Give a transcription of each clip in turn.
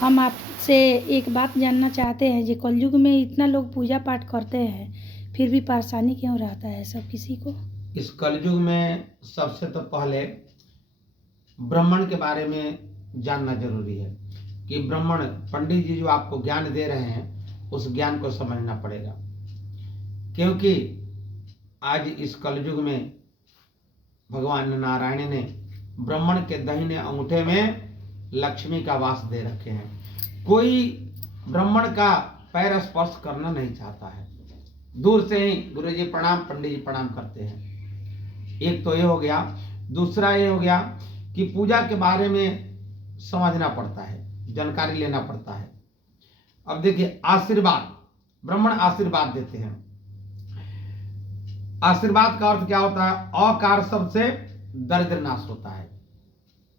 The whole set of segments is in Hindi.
हम आपसे एक बात जानना चाहते हैं जी, कलयुग में इतना लोग पूजा पाठ करते हैं फिर भी परेशानी क्यों रहता है सब किसी को? इस कलयुग में सबसे तो पहले ब्राह्मण के बारे में जानना जरूरी है कि ब्राह्मण पंडित जी जो आपको ज्ञान दे रहे हैं उस ज्ञान को समझना पड़ेगा, क्योंकि आज इस कलयुग में भगवान नारायण ने ब्राह्मण के दाहिने अंगूठे में लक्ष्मी का वास दे रखे हैं। कोई ब्राह्मण का पैर स्पर्श करना नहीं चाहता है, दूर से ही गुरु जी प्रणाम, पंडित जी प्रणाम करते हैं। एक तो ये हो गया। दूसरा ये हो गया कि पूजा के बारे में समझना पड़ता है, जानकारी लेना पड़ता है। अब देखिए, आशीर्वाद, ब्राह्मण आशीर्वाद देते हैं। आशीर्वाद का अर्थ क्या होता है? अकार शब्द से दरिद्र नाश होता है।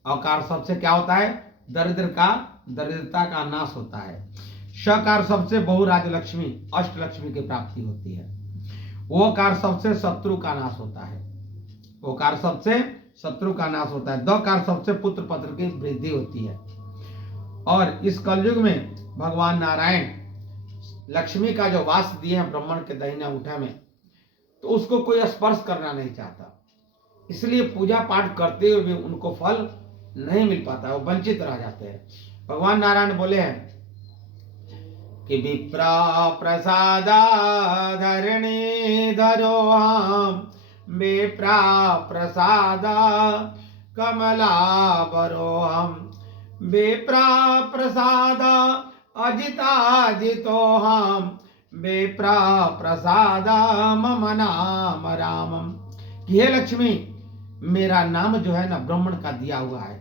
अकार शब्द से क्या होता है? दरिद्रता का नाश होता है। शकार शब्द से बहुराज लक्ष्मी, अष्ट लक्ष्मी की प्राप्ति होती है। ओकार शब्द से शत्रु का नाश होता है। ओकार शब्द से शत्रु का नाश होता है। दकार शब्द से पुत्र पत्र की वृद्धि होती है। और इस कलयुग में भगवान नारायण लक्ष्मी का जो वास दिए हैं ब्राह्मण के दाहिने अंगूठे में, तो उसको कोई स्पर्श करना नहीं चाहता, इसलिए पूजा पाठ करते हुए भी उनको फल नहीं मिल पाता है, वो वंचित रह जाते हैं। भगवान नारायण बोले हैं कि विप्रा प्रसादा धरणी धरो हम, विप्रा प्रसादा कमला बरो हम, विप्रा प्रसादा अजिता जितो हम, विप्रा प्रसादा मम नाम रामम। कि हे लक्ष्मी, मेरा नाम जो है ना ब्राह्मण का दिया हुआ है।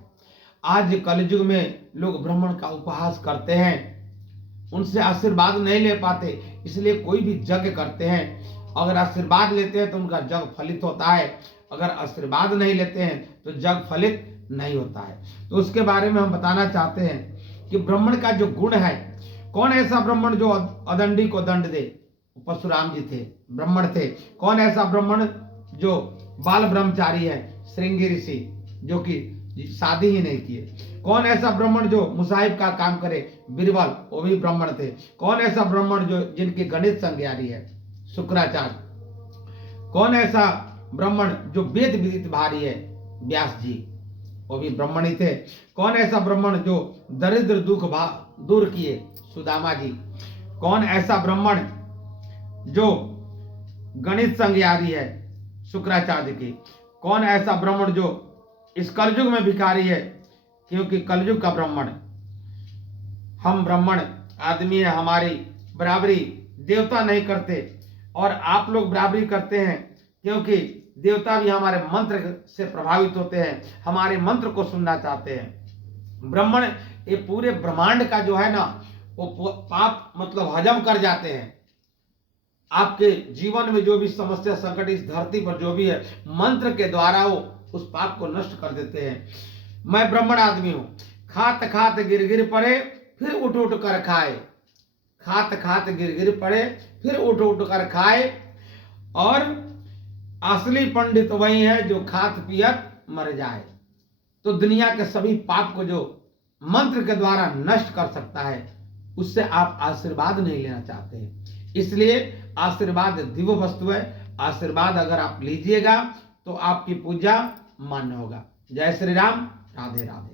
आज कलयुग में लोग ब्राह्मण का उपहास करते हैं, उनसे आशीर्वाद नहीं ले पाते, इसलिए कोई भी यज्ञ करते हैं। अगर आशीर्वाद लेते हैं तो उनका यज्ञ फलित होता है, अगर आशीर्वाद नहीं लेते हैं तो यज्ञ फलित नहीं होता है। तो उसके बारे में हम बताना चाहते हैं कि ब्राह्मण का जो गुण है, कौन ऐसा ब्राह्मण जो अदंडी को दंड दे? परशुराम जी थे, ब्राह्मण थे। कौन ऐसा ब्राह्मण जो बाल ब्रह्मचारी है? श्रृंगी ऋषि, जो कि शादी ही नहीं किए। कौन ऐसा ब्राह्मण जो मुसाहिब का काम करे? बीरबल, वो भी ब्राह्मण थे। कौन ऐसा ब्राह्मण जो जिनकी गणित संज्ञारी है? शुक्राचार्य। कौन ऐसा ब्राह्मण जो वेद विदित भारी है? व्यास जी, वो भी ब्राह्मण ही थे। कौन ऐसा ब्राह्मण जो दरिद्र दुख दूर किए? सुदामा जी। कौन ऐसा ब्राह्मण जो गणित संज्ञारी है? शुक्राचार्य की। कौन ऐसा ब्राह्मण जो इस कलयुग में भिखारी है? क्योंकि कलयुग का ब्राह्मण, हम ब्राह्मण आदमी है, हमारी बराबरी देवता नहीं करते, और आप लोग बराबरी करते हैं, क्योंकि देवता भी हमारे मंत्र से प्रभावित होते हैं, हमारे मंत्र को सुनना चाहते हैं। ब्राह्मण ये पूरे ब्रह्मांड का जो है ना, वो पाप मतलब हजम कर जाते हैं। आपके जीवन में जो भी समस्या संकट इस धरती पर जो भी है, मंत्र के द्वारा वो उस पाप को नष्ट कर देते हैं। मैं ब्राह्मण आदमी हूं, खात खात गिर गिर पड़े फिर उठ उठ कर खाए, खात खात गिर गिर पड़े फिर उठ उठ कर खाए, और असली पंडित वही है जो खात पियत मर जाए। तो दुनिया के सभी पाप को जो मंत्र के द्वारा नष्ट कर सकता है, उससे आप आशीर्वाद नहीं लेना चाहते हैं। इसलिए आशीर्वाद दिव्य वस्तु है। आशीर्वाद अगर आप लीजिएगा तो आपकी पूजा मान्य होगा। जय श्री राम, राधे राधे।